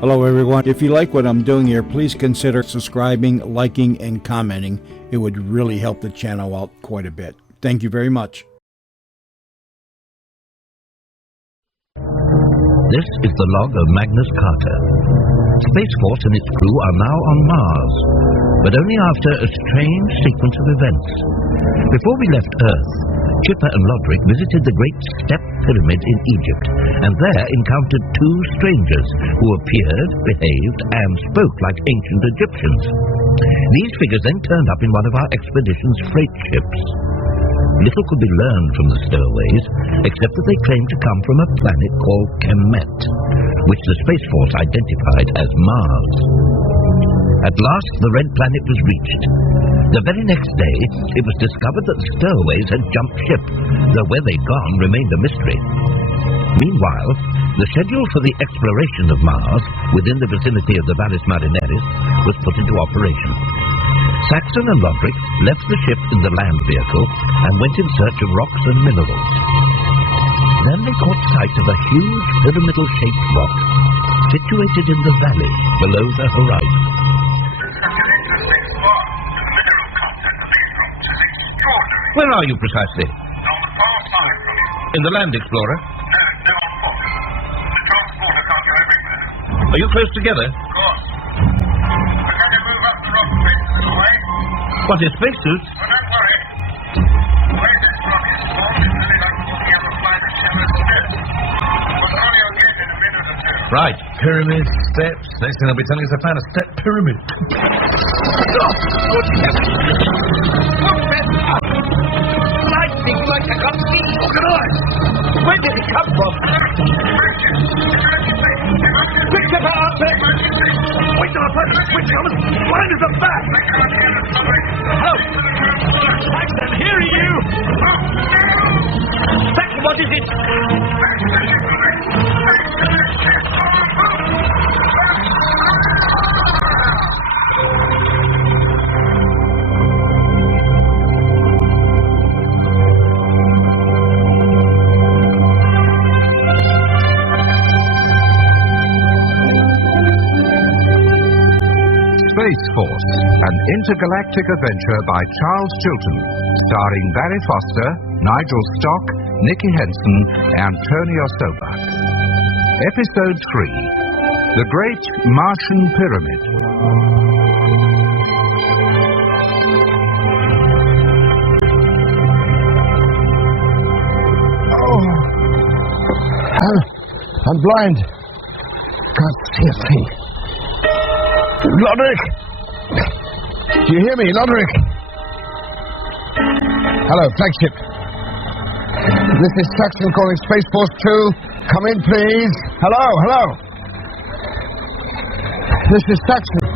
Hello everyone. If you like what I'm doing here, please consider subscribing, liking, and commenting. It would really help the channel out quite a bit. Thank you very much. This is the log of Magnus Carter. Space Force and its crew are now on Mars, but only after a strange sequence of events. Before we left Earth, Chipper and Lodrick visited the Great Step Pyramid in Egypt, and there encountered two strangers who appeared, behaved, and spoke like ancient Egyptians. These figures then turned up in one of our expedition's freight ships. Little could be learned from the stowaways, except that they claimed to come from a planet called Kemet, which the Space Force identified as Mars. At last, the red planet was reached. The very next day, it was discovered that the stowaways had jumped ship, though where they'd gone remained a mystery. Meanwhile, the schedule for the exploration of Mars, within the vicinity of the Valles Marineris, was put into operation. Saxon and Lodrick left the ship in the land vehicle and went in search of rocks and minerals. Then they caught sight of a huge pyramidal-shaped rock situated in the valley below the horizon. Where are you precisely? On the far side from you. In the Land Explorer? No, on foot. The transporter can't go everywhere. Are you close together? Of course. But can you move up the rock spaces this way? What, is spacesuits? Well, don't worry. The way this rock is formed is really like walking up a flight of shimmer stairs. We'll tell you again in a minute or two. Right. Pyramid, steps. Next thing they'll be telling us they found a step pyramid. Oh, good heavens! Look, Ben! Lightning like I can't see. Look at eyes! Where did it come from? Quick, get out there! Wait till I play the switch on and blind as a bat! Hello! I'm hearing you! Saxon, what is it? Space Force, an intergalactic adventure by Charles Chilton, starring Barry Foster, Nigel Stock, Nicky Henson, and Tony Ostoba. Episode 3, The Great Martian Pyramid. I'm blind. Can't see a thing. Lodrick! Do you hear me, Lodrick? Hello, flagship. This is Saxon calling Space Force 2. Come in, please. Hello. This is Saxon.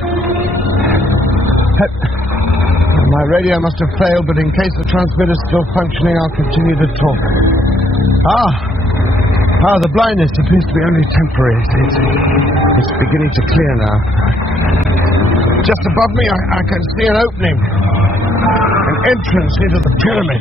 My radio must have failed, but in case the transmitter's still functioning, I'll continue to talk. The blindness appears to be only temporary. It's beginning to clear now. Just above me, I can see an opening. An entrance into the pyramid.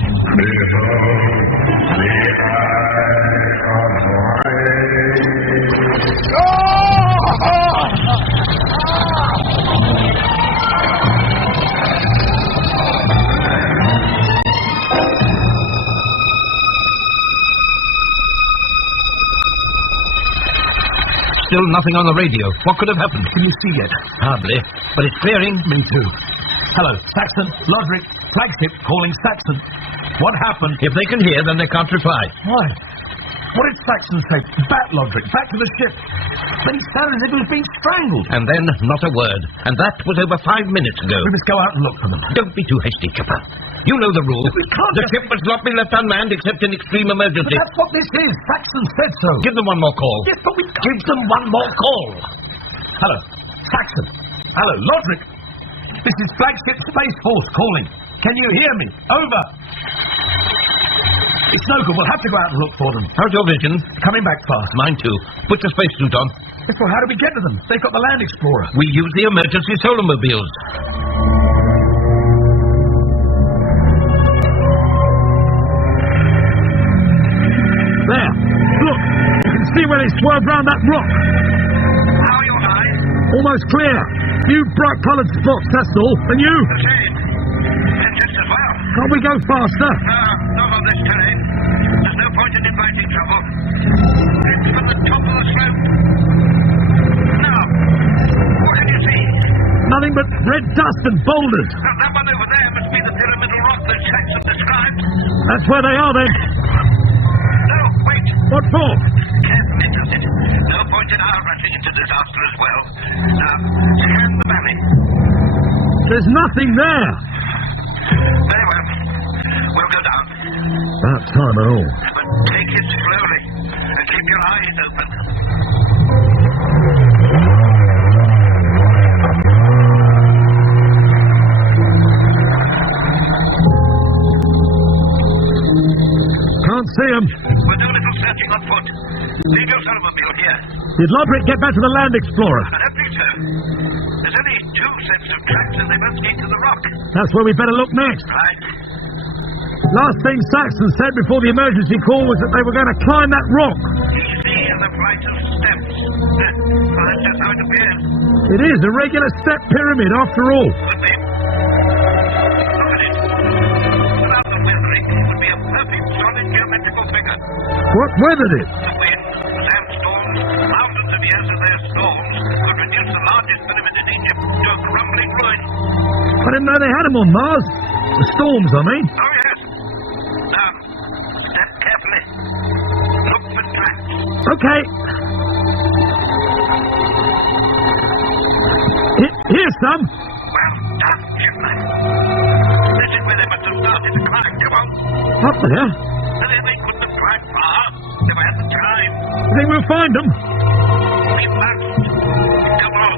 Still nothing on the radio. What could have happened? Can you see yet? Hardly. But it's clearing. Me too. Hello, Saxon, Lodrick, flagship calling Saxon. What happened? If they can hear, then they can't reply. Why? What did Saxon say? Back, Lodrick, back to the ship. Then he sounded as if he was being strangled. And then, not a word. And that was over 5 minutes ago. We must go out and look for them. Don't be too hasty, Chipper. You know the rules. We can't. The ship must not be left unmanned except in extreme emergency. But that's what this is. Saxon said so. Give them one more call. Yes, but we can't. Give them one more call. Hello, Saxon. Hello, Lodrick. This is Flagship Space Force calling. Can you hear me? Over. It's no good. We'll have to go out and look for them. How's your vision? Coming back fast. Mine too. Put your spacesuit on. Yes, well, how do we get to them? They've got the Land Explorer. We use the emergency solar mobiles. There. Look. You can see where they swerved round that rock. How are your eyes? Almost clear. Few bright-coloured spots, that's all. And you? The same. And just as well. Can't we go faster? No, not on this terrain. There's no point in inviting trouble. It's from the top of the slope. Now, what can you see? Nothing but red dust and boulders. Now, that one over there must be the pyramidal rock that Saxon described. That's where they are, then. No, wait. What for? Carefully does it. No point in our rushing into disaster as well. Now, scan the valley. There's nothing there. Very well. We'll go down. About time and all. But take it slowly and keep your eyes open. Can't see them. We'll do a little searching on foot. Leave your automobile here. Did Lodrick get back to the Land Explorer? I don't think so. There's only 2 sets of tracks and they both lead to the rock. That's where we better look next. Right. Last thing Saxon said before the emergency call was that they were going to climb that rock. Easy as a flight of steps. Well, that's just how it appears. It is a regular step pyramid, after all. Could be. Look at it. Without the weathering, it would be a perfect solid geometrical figure. What weathered it? The wind, the sandstorms, thousands of years of their storms could reduce the largest pyramid in Egypt to a crumbling ruin. I didn't know they had them on Mars. The storms, I mean. Oh, yes. Now, step carefully. Look for tracks. Okay. Here's some. Well done, Chime. This is where they must have started to climb, come on. Up there. They couldn't have climbed far. They had the time. I think we'll find them. We must. Come on.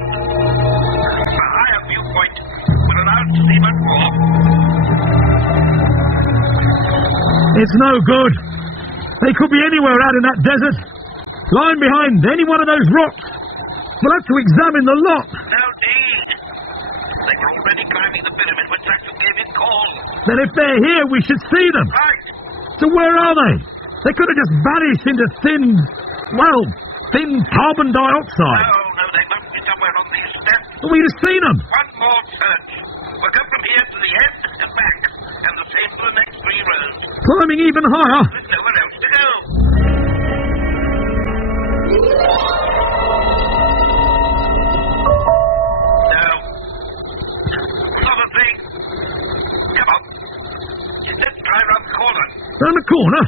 A higher viewpoint will allow us to see much more. It's no good. They could be anywhere out in that desert. Lying behind any one of those rocks. We'll have to examine the lot. No need. They were already climbing the pyramid when Saxon gave his call. Then if they're here, we should see them. Right. So where are they? They could have just vanished into thin carbon dioxide. No, they must be somewhere on these steps. We'd have seen them. One more search. We'll go from here to the end and back. And the same for the next 3 rows. Climbing even higher. There's nowhere else to go. No. Not a thing. Come on. Let's try around the corner. Round the corner?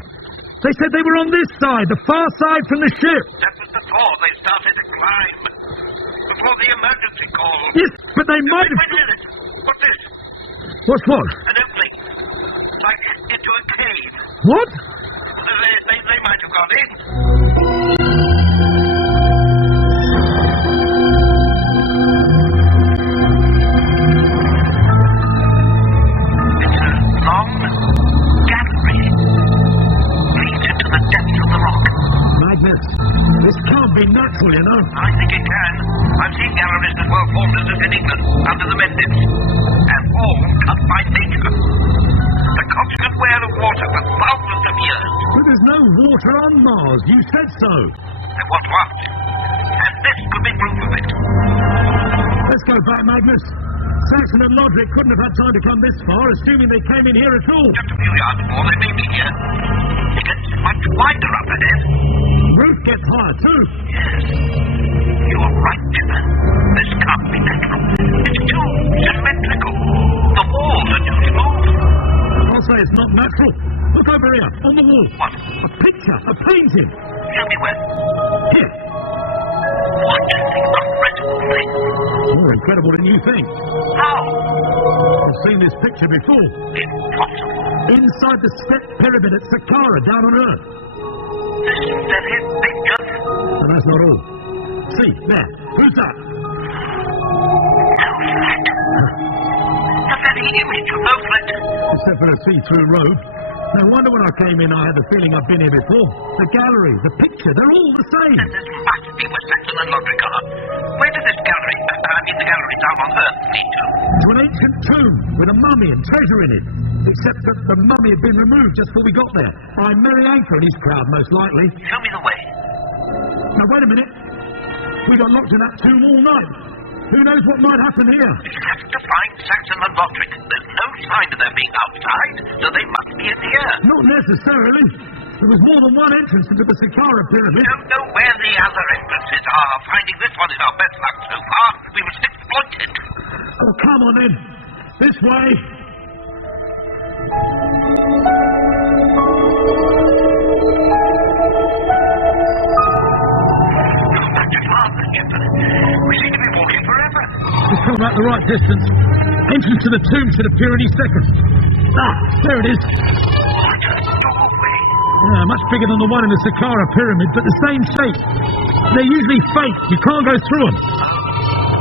They said they were on this side, the far side from the ship. That was before they started to climb. Before the emergency call. Yes, but they might have... Wait a minute. What's this? What's what? An opening. Like into a cave. What? They might have gone in. It's a long gallery. Leads into the depths of the rock. Magnus, this can't be natural, you know. I think it can. I've seen galleries that were formed as in England, under the Mendips, and all cut by nature. The constant wear of water for thousands of years. But there's no water on Mars. You said so. And what was? And this could be proof of it. Let's go back, Magnus. Saxon and Lodrick couldn't have had time to come this far, assuming they came in here at all. Just a few yards more, they may be here. It gets much wider up ahead. The roof gets higher, too. Yes. You're right, Chipper. This can't be natural. It's too symmetrical. The walls are too smooth. I'll say it's not natural. Look over here, on the wall. What? A picture, a painting. Show me where. Here. What is the incredible thing? More incredible than you think. How? I've seen this picture before. Impossible. Inside the step pyramid at Saqqara, down on Earth. This very picture. And that's not all. See, there. Who's that? Noflet. The very image of Noflet. Except for a see-through robe. No wonder when I came in I had the feeling I've been here before. The gallery, the picture, they're all the same. Then this must be where Saxon and Lodrick are. Where does this gallery, the gallery down on Earth, lead to? To an ancient tomb with a mummy and treasure in it. Except that the mummy had been removed just before we got there. I'm Mary Anchor in his crowd, most likely. Show me the way. Now, wait a minute. We got locked in that tomb all night. Who knows what might happen here? We have to find Saxon and Lotrick. There's no sign of them being outside, so they must be in here. Not necessarily. There was more than one entrance into the Saqqara pyramid. We don't know where the other entrances are. Finding this one is our best luck so far. We must exploit it. Oh, come on then. This way. Not too far, Chipper. We seem to be walking forever. We've come about the right distance. Entrance to the tomb should appear any second. Ah, there it is. What a doorway. Yeah, much bigger than the one in the Saqqara pyramid, but the same shape. They're usually fake. You can't go through them.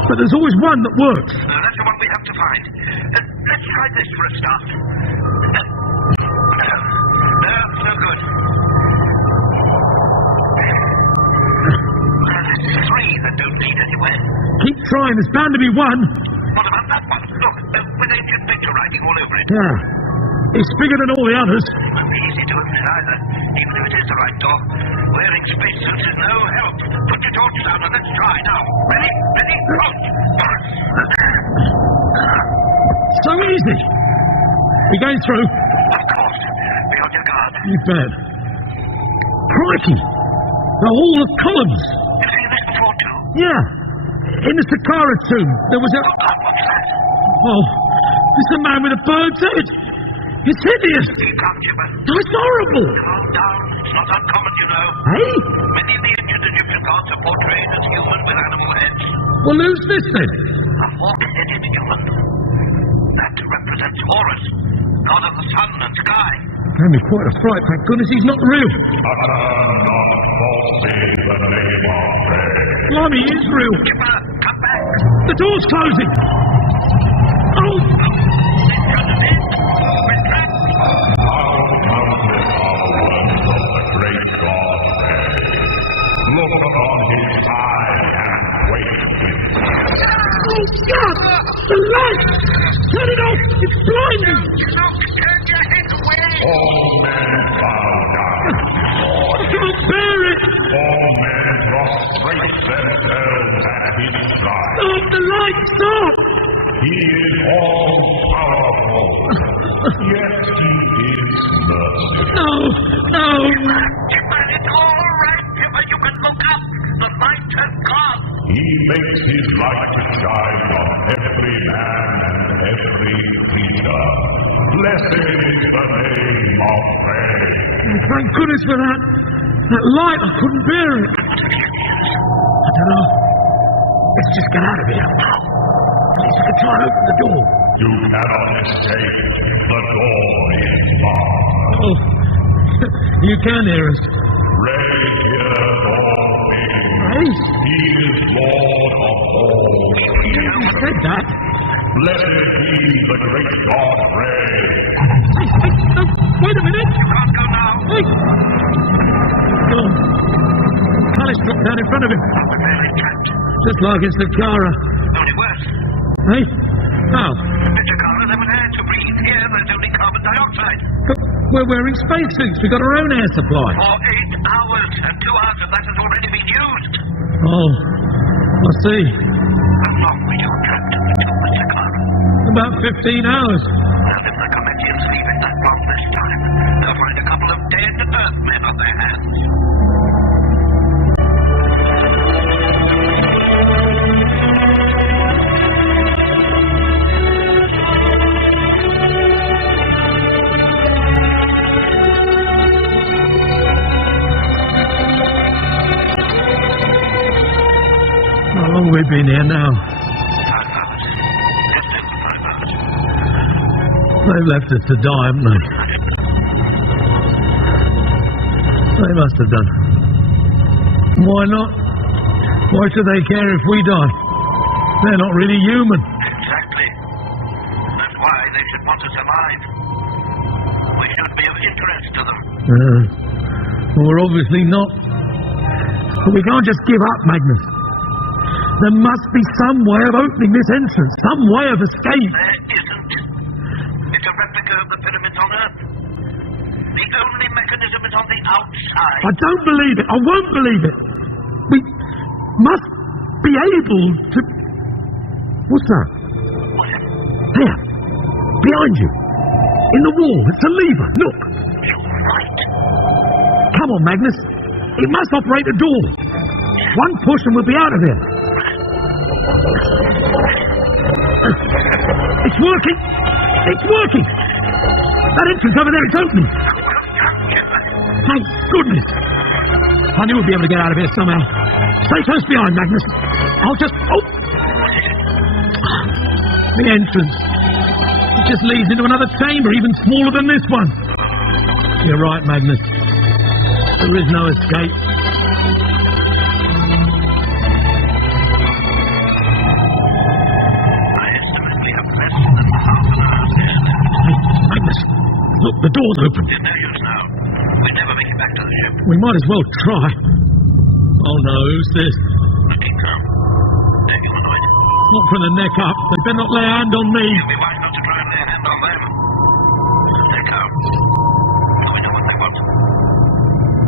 But there's always one that works. That's the one we have to find. Let's try this for a start. No good. There's three that don't lead anywhere. Keep trying. There's bound to be one. What about that one? Look, with ancient picture writing all over it. Yeah. It's bigger than all the others. It won't be easy to open it either, even if it is the right door. Wearing spacesuits is no help. Put your torch down and let's try now. Ready? Torch. So easy. We going through? Of course. Be on your guard. You bet. Crikey. They're all the columns. You've seen this before too? Yeah. In the Saqqara tomb, there was a... Oh, God, what's that? Oh, it's a man with a bird's head. It's hideous. Keep calm, Chipper. Oh, it's horrible. Calm down. It's not uncommon, you know. Hey? Many of the ancient Egyptian gods are portrayed as human with animal heads. Well, who's this then? A fork-headed human. That represents Horus, god of the sun and sky. Gave me quite a fright. Thank goodness he's not real. Blimey, he is real. Chipper, come back. The door's closing. Oh! Look upon his eye and wait. Oh, God! The light! Turn it off! It's blinding! Look, turn your head away. All men bow down. I can't bear it! All men prostrate themselves at his side. Stop the light! Stop! He is all powerful. Yet he is merciful. No! Chipper, it's all right, Chipper. You can look up. The light has gone. He makes his light to shine on every man and every creature. Blessed is the name of praise. Thank goodness for that. That light, I couldn't bear it. I don't know. Let's just get out of here. Please, you can try and open the door. You cannot escape. The door is barred. Oh, you can hear us. Ray hears all things. Ray? He is Lord of all. You said that. Blessed be the great God Ray. Hey, no, wait a minute. You can't go now. Wait. Oh, Kalish dropped down in front of him. We're barely trapped. Just like in Saqqara. Only worse. Hey? How? The Saqqara haven't air to breathe. Here, there's only carbon dioxide. But we're wearing spacesuits. We've got our own air supply. For 8 hours, and 2 hours of that has already been used. Oh, I see. How long were you trapped in the tomb of Saqqara? About 15 hours. Well, if the Cometians leave it that long this time, they'll find a couple of dead Earthmen on their hands. How long have we been here now? 5 hours. Just over 5 hours. They've left us to die, haven't they? They must have done. Why not? Why should they care if we die? They're not really human. Exactly. That's why they should want us alive. We should be of interest to them. Well, we're obviously not. But we can't just give up, Magnus. There must be some way of opening this entrance, some way of escape. There isn't. It's a replica of the pyramids on Earth. The only mechanism is on the outside. I don't believe it. I won't believe it. We must be able to What's that? What's it? There. Behind you. In the wall. It's a lever. Look. You're right. Come on, Magnus. It must operate the door. One push and we'll be out of here. It's working. It's working. That entrance over there, it's opening. Thank goodness. I knew we'd be able to get out of here somehow. Stay close behind, Magnus. I'll just... Oh! The entrance. It just leads into another chamber, even smaller than this one. You're right, Magnus. There is no escape. I estimate we have less than half an hour there. Hey, Magnus, look, the door's open. There's no use now. We'll never make it back to the ship. We might as well try. Oh no, who's this? Looking calm. They're humanoid. Not from the neck up. They better not lay a hand on me. You'll be wise not to try and lay a hand on them. They're calm. Do we know what they want?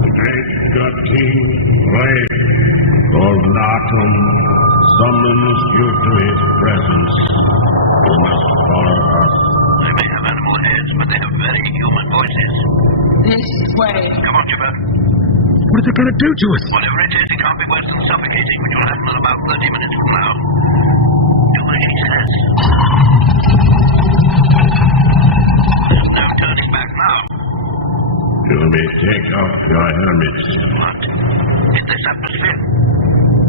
The great God King, Ray, Natum, summons you to his presence. You must follow us. They may have animal heads, but they have very human voices. This way. Come on, Chipper. What are they going to do to us? Whatever it is, it can't be worse than suffocating, which will happen in about 30 minutes from now. Do as she says. There's no turning back now. You may take off your helmets. What? In this atmosphere?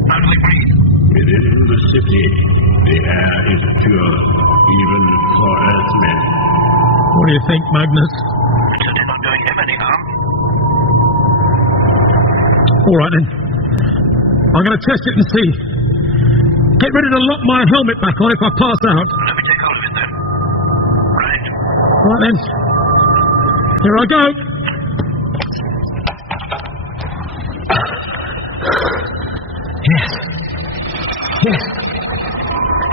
How do we breathe? Within the city, the air is pure, even for Earthmen. What do you think, Magnus? It's certainly not doing him any harm. All right, then. I'm going to test it and see. Get ready to lock my helmet back on if I pass out. Let me take hold of it then. Right. All right, then. Here I go. Yes. Yes.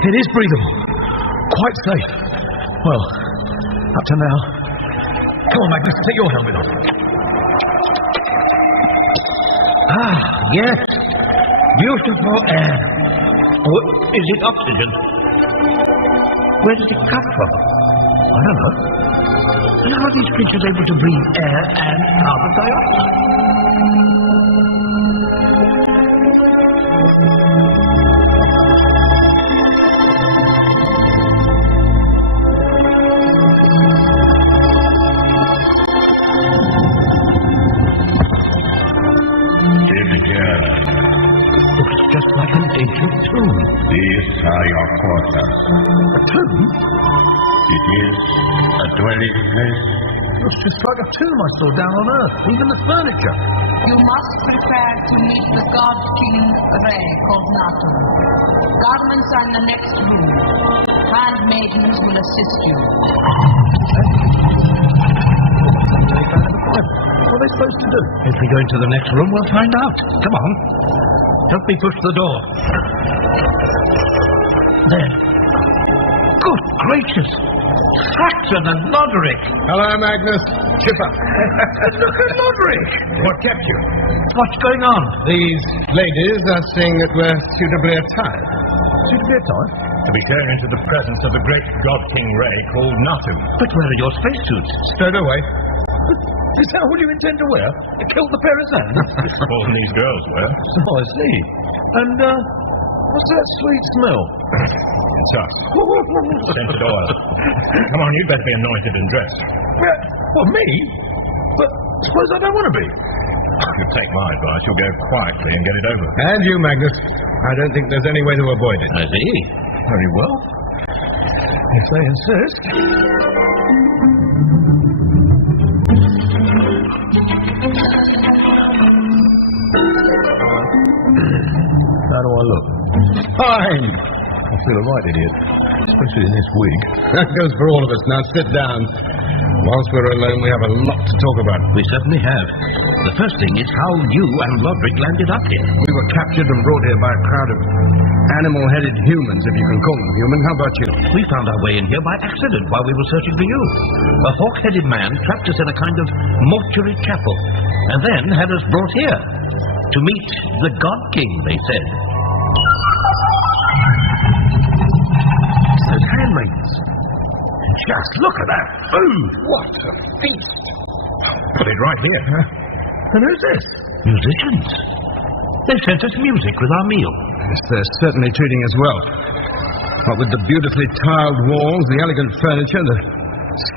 It is breathable. Quite safe. Well, up to now. Come on, Magnus, take your helmet off. Ah, yes. Beautiful air. Oh, is it oxygen? Where did it come from? I don't know. And how are these creatures able to breathe air and carbon dioxide? Looks just like an ancient tomb. These are your quarters. A tomb? It is a dwelling place. Looks just like a tomb I saw down on Earth. Even the furniture. You must prepare to meet the God King Ray called Natum. Garments are in the next room. Handmaidens will assist you. What are they supposed to do? If we go into the next room, we'll find out. Come on. Help me push the door. There. Good gracious. Saxon and Loderick. Hello, Magnus. Chipper. Look at Loderick. What kept you? What's going on? These ladies are saying that we're suitably attired. Suitably attired? To be shown into the presence of the great God King Ray called Natum. But where are your spacesuits? Stowed away. Is that all you intend to wear? To kill the pair of hands? More than these girls were. So I see. And, what's that sweet smell? It's us. Scented oil. Come on, you'd better be anointed and dressed. What, me? But suppose I don't want to be. If you take my advice, you'll go quietly and get it over. And you, Magnus. I don't think there's any way to avoid it. I see. Very well. If they insist. How do I look? Fine. I feel a right idiot, especially in this wig. That goes for all of us. Now sit down. Whilst we're alone, we have a lot to talk about. We certainly have. The first thing is how you and Loderick landed up here. We were captured and brought here by a crowd of animal-headed humans, if you can call them human. How about you? We found our way in here by accident while we were searching for you. A hawk-headed man trapped us in a kind of mortuary chapel, and then had us brought here to meet the God King, they said. look at that food. What a feast! Put it right here. And who's this? Musicians. They've sent us music with our meal. Yes, they're certainly treating us well. What with the beautifully tiled walls, the elegant furniture, the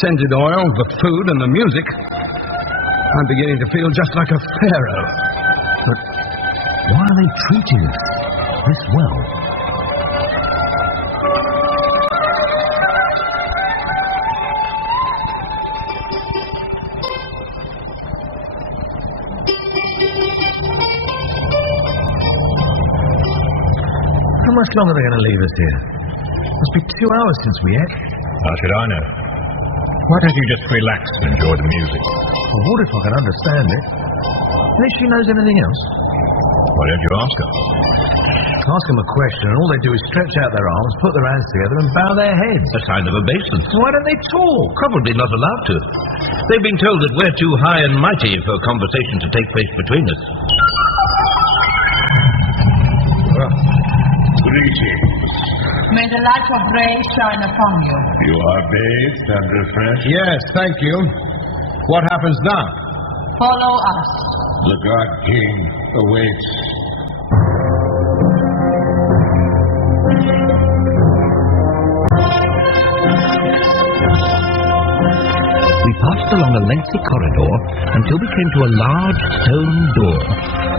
scented oil, the food, and the music, I'm beginning to feel just like a pharaoh. But why are they treating us this well? How much longer are they going to leave us here? Must be 2 hours since we ate. How should I know? Why don't you just relax and enjoy the music? Well, what if I can understand it? And if she knows anything else? Why don't you ask her? Ask them a question, and all they do is stretch out their arms, put their hands together, and bow their heads. A sign of obeisance. Why don't they talk? Probably not allowed to. They've been told that we're too high and mighty for conversation to take place between us. Greetings. May the light of Ray shine upon you. You are bathed and refreshed? Yes, thank you. What happens now? Follow us. The God King awaits. We passed along a lengthy corridor until we came to a large stone door,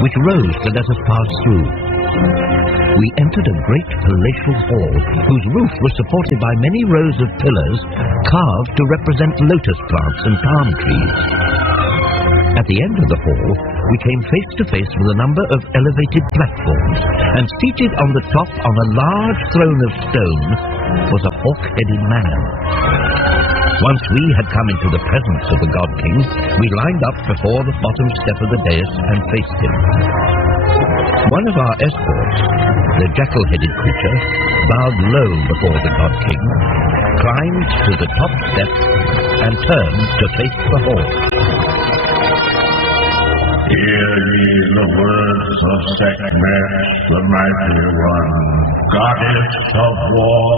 which rose to let us pass through. We entered a great palatial hall, whose roof was supported by many rows of pillars carved to represent lotus plants and palm trees. At the end of the hall, we came face to face with a number of elevated platforms, and seated on the top on a large throne of stone was a hawk-headed man. Once we had come into the presence of the God King, we lined up before the bottom step of the dais and faced him. One of our escorts, the jackal-headed creature, bowed low before the God King, climbed to the top step, and turned to face the hall. Hear ye the words of Sekhmet, the mighty one, goddess of war,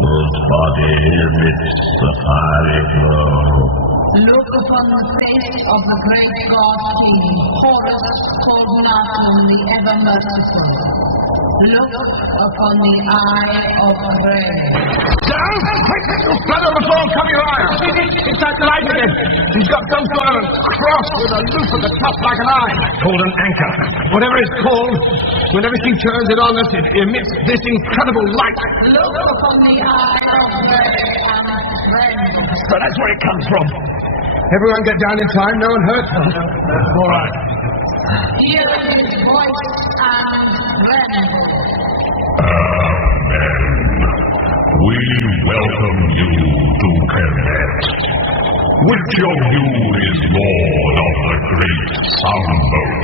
whose body emits the fiery glow. Look upon the face of the great God King, Horus Cognatum, the ever-merciful. Look upon the eye of Ray. Down! Quick! Blood on the floor! Cover your eyes! It's that light again! He's got some sort of cross with a loop at the top like an eye. Called an anchor. Whatever it's called, whenever she turns it on us, it emits this incredible light. Look upon the eye of Ray and its friend. So that's where it comes from. Everyone get down in time, no one hurt? All right. Hear his voice and friend. Amen. We welcome you to Kemet. Which of you is Lord of the Great Sunboat?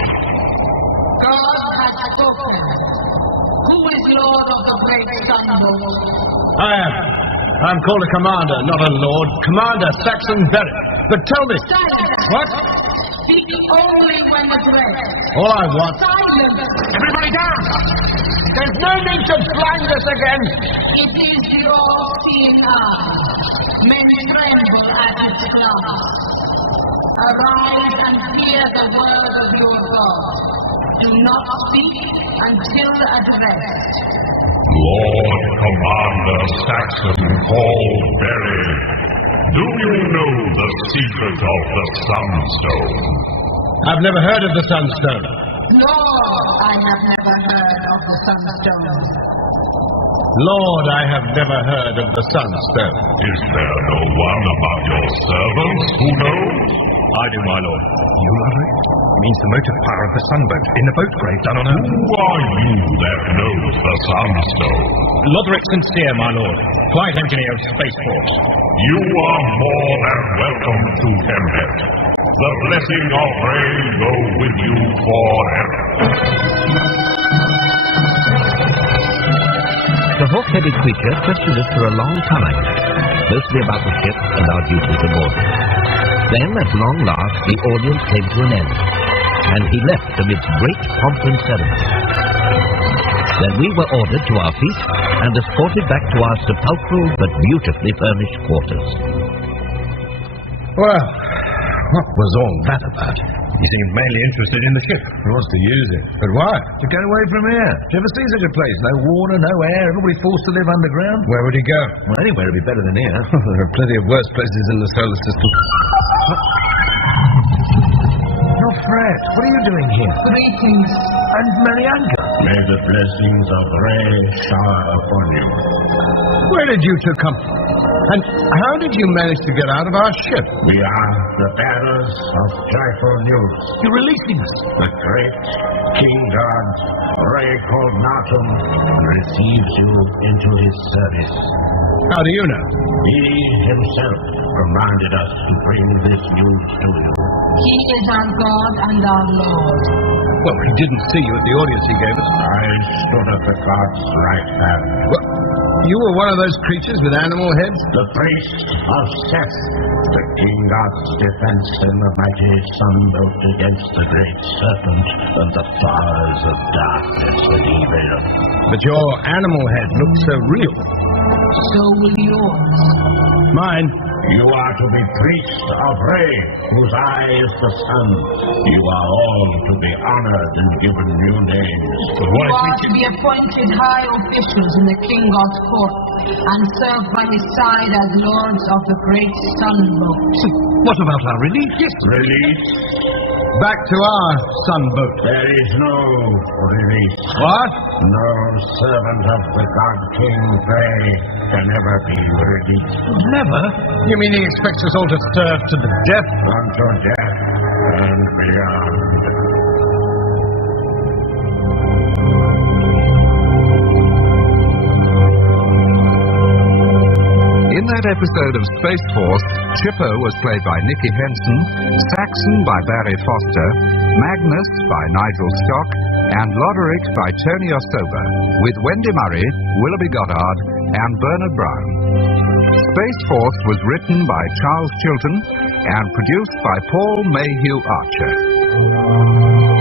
God has spoken. Who is Lord of the great Sunboat? I am. I'm called a commander, not a lord. Commander Saxon Barrett. But tell me. Silence. What? Speak only when addressed. All I want. Silence. Everybody down! There's no need to blind us again. It is your seeing eye. Men tremble at its glance. Arise and hear the word of your God. Do not speak until addressed. Lord Commander Saxon called Berry. Do you know the secret of the Sunstone? I've never heard of the Sunstone. Lord, I have never heard of the Sunstone. Lord, I have never heard of the Sunstone. Is there no one among your servants who knows? I do, my lord. You, Roderick? It means the motive power of the sunboat in the boat grave done on Earth. Who are you that knows the Sunstone? Loderick Sincere, my lord. Flight engineer of Space Force. You are more than welcome to Kemet. The blessing of Ray go with you forever. The hawk-headed creature questioned us for a long time, mostly about the ship and our duties aboard. Then, at long last, the audience came to an end, and he left amidst great pomp and ceremony. Then we were ordered to our feet and escorted back to our sepulchral but beautifully furnished quarters. Well, what was all that about? He seemed mainly interested in the ship. He wants to use it. But why? To get away from here. Do you ever see such a place? No water, no air, everybody forced to live underground. Where would he go? Well, anywhere would be better than here. There are plenty of worse places in the solar system. Not Fred. What are you doing here? Greetings. And Marianka. May the blessings of Ray shower upon you. Where did you two come from? And how did you manage to get out of our ship? We are the bearers of joyful news. You're releasing us. The great King God, Ray called Martian, receives you into his service. How do you know? He himself commanded us to bring this news to you. He is our God and our Lord. Well, he didn't see you at the audience he gave us. I stood at the God's right hand. What? You were one of those creatures with animal heads? The priest of Seth, the King God's defense in the mighty sun boat against the great serpent and the powers of darkness and evil. But your animal head looked so real. So will yours. Mine? You are to be priests of Ray, whose eye is the sun. You are all to be honored and given new names. You are to be appointed high officials in the King God's court and serve by his side as lords of the great sun boat. What about our release? Yes. Release? Back to our sun boat. There is no release. What? No servant of the God King Ray can ever be released. Never? You mean he expects us all to serve to the death? Unto death and beyond. In that episode of Space Force, Chipper was played by Nicky Henson, Saxon by Barry Foster, Magnus by Nigel Stock, and Loderick by Tony Osoba, with Wendy Murray, Willoughby Goddard, and Bernard Brown. Space Force was written by Charles Chilton and produced by Paul Mayhew Archer.